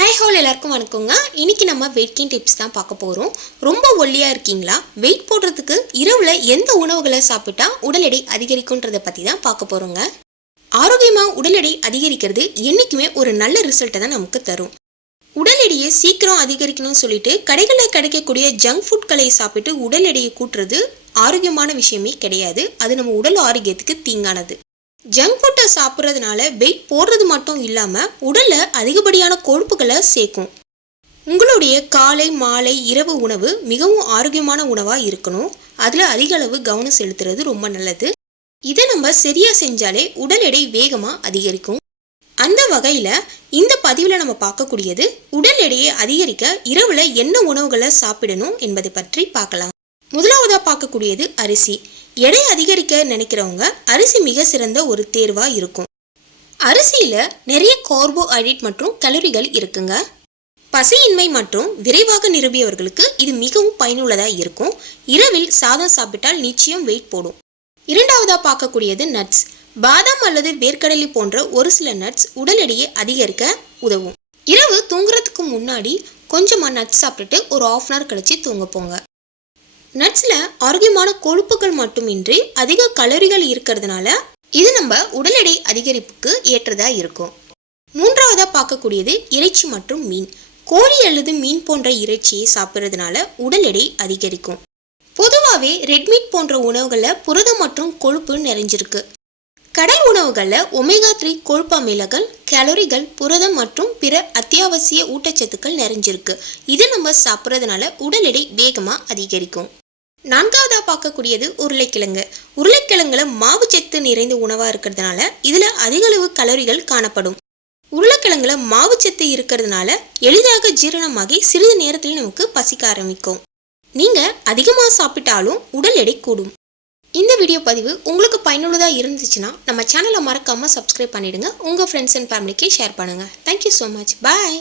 High hall எல்லாருக்கும் வணக்கங்க. இன்னைக்கு நம்ம வெயிட் கெயின் டிப்ஸ் தான் பார்க்க போகிறோம் ரொம்ப ஒல்லியாக இருக்கீங்களா? வெயிட் போடுறதுக்கு இரவில் எந்த உணவுகளை சாப்பிட்டா உடல் எடை அதிகரிக்குன்றதை பற்றி தான் பார்க்க போகிறோங்க ஆரோக்கியமாக உடல் எடை அதிகரிக்கிறது என்றைக்குமே ஒரு நல்ல ரிசல்ட்டை தான் நமக்கு தரும். உடல் எடையை சீக்கிரம் அதிகரிக்கணும்னு சொல்லிட்டு கடைகளில் கிடைக்கக்கூடிய ஜங்க் ஃபுட்களை சாப்பிட்டு உடல் எடையை கூட்டுறது ஆரோக்கியமான விஷயமே கிடையாது. அது நம்ம உடல் ஆரோக்கியத்துக்கு தீங்கானது. ஜங்க் ஃபுட்டை சாப்பிட்றதுனால வெயிட் போடுறது மட்டும் இல்லாமல் உடலில் அதிகப்படியான கொழுப்புகளை சேர்க்கும். உங்களுடைய காலை மாலை இரவு உணவு மிகவும் ஆரோக்கியமான உணவாக இருக்கணும். அதில் அதிக அளவு கவனம் செலுத்துறது ரொம்ப நல்லது. இதை நம்ம சரியாக செஞ்சாலே உடல் எடை வேகமாக அதிகரிக்கும். அந்த வகையில் இந்த பதிவில் நம்ம பார்க்கக்கூடியது உடல் எடையை அதிகரிக்க இரவில் என்ன உணவுகளை சாப்பிடணும் என்பதை பற்றி பார்க்கலாம். முதலாவதாக பார்க்கக்கூடியது அரிசி. எடை அதிகரிக்க நினைக்கிறவங்க அரிசி மிக சிறந்த ஒரு தேர்வாக இருக்கும். அரிசியில் நிறைய கார்போஹைட்ரேட் மற்றும் கலோரிகள் இருக்குங்க. பசியின்மை மற்றும் விரைவாக நிரம்பியவர்களுக்கு இது மிகவும் பயனுள்ளதாக இருக்கும். இரவில் சாதம் சாப்பிட்டால் நிச்சயம் வெயிட் போடும். இரண்டாவதாக பார்க்கக்கூடியது நட்ஸ் பாதாம் அல்லது வேர்க்கடலை போன்ற ஒரு சில நட்ஸ் உடல் எடையை அதிகரிக்க உதவும். இரவு தூங்குறதுக்கு முன்னாடி கொஞ்சமாக நட்ஸ் சாப்பிட்டுட்டு ஒரு ஆஃப் அன் ஹவர் கழிச்சு தூங்க போங்க. நட்ஸில் ஆரோக்கியமான கொழுப்புகள் மட்டுமின்றி அதிக கலோரிகள் இருக்கிறதுனால இது நம்ம உடல் எடை அதிகரிப்புக்கு ஏற்றதாக இருக்கும். மூன்றாவதாக பார்க்கக்கூடியது இறைச்சி மற்றும் மீன். கோழி அல்லது மீன் போன்ற இறைச்சியை சாப்பிட்றதுனால உடல் எடை அதிகரிக்கும். பொதுவாகவே ரெட்மீட் போன்ற உணவுகளில் புரதம் மற்றும் கொழுப்பு நிறைஞ்சிருக்கு. கடல் உணவுகளில் ஒமேகா த்ரீ கொழுப்பு அமிலங்கள் கலோரிகள் புரதம் மற்றும் பிற அத்தியாவசிய ஊட்டச்சத்துக்கள் நிறைஞ்சிருக்கு. இது நம்ம சாப்பிட்றதுனால உடல் எடை வேகமாக அதிகரிக்கும். நான்காவதாக பார்க்கக்கூடியது உருளைக்கிழங்கு. உருளைக்கிழங்குல மாவுச்சத்து நிறைந்த உணவாக இருக்கிறதுனால இதில் அதிகளவு கலோரிகள் காணப்படும். உருளைக்கிழங்குல மாவுச்சத்து இருக்கிறதுனால எளிதாக ஜீரணமாகி சிறிது நேரத்தில் நமக்கு பசிக்க ஆரம்பிக்கும். நீங்கள் அதிகமாக சாப்பிட்டாலும் உடல் எடை கூடும். இந்த வீடியோ பதிவு உங்களுக்கு பயனுள்ளதாக இருந்துச்சுன்னா நம்ம சேனலை மறக்காமல் சப்ஸ்கிரைப் பண்ணிடுங்க. உங்கள் ஃப்ரெண்ட்ஸ் அண்ட் ஃபேமிலிக்கு ஷேர் பண்ணுங்கள் thank you so much bye